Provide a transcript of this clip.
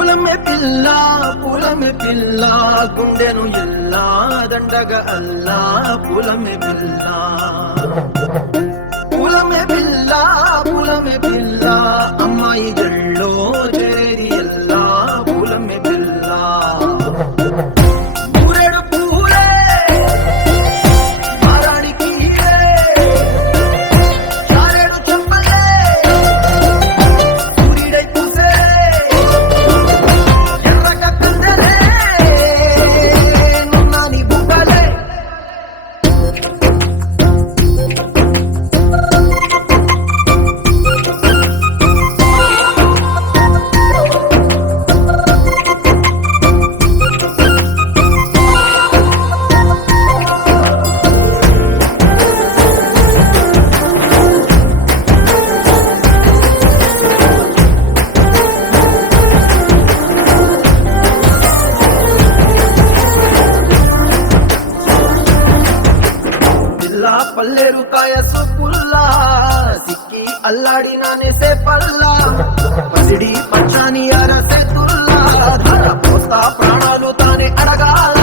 పూలమే పిల్ల గుండెను ఎల్లా దండగ అల్లా పూలమే పిల్ల అమ్మాయి జల్లో చేరి ఎల్లా పూలమే పిల్ల పూరెడు పూలే మారాడికి చారెడు చెప్పలే సూర్యుడై పూసే ఎర్రగ కందరే నున్నాని బుగ్గలే పల్లేరు కాయ సొప్పుల్లా సిక్కి అల్లాడి నానేసే పల్లా పసిడి పచ్చాని అరసే తుల్లా ధర పోస్తా ప్రాణాలు తానే అడగాల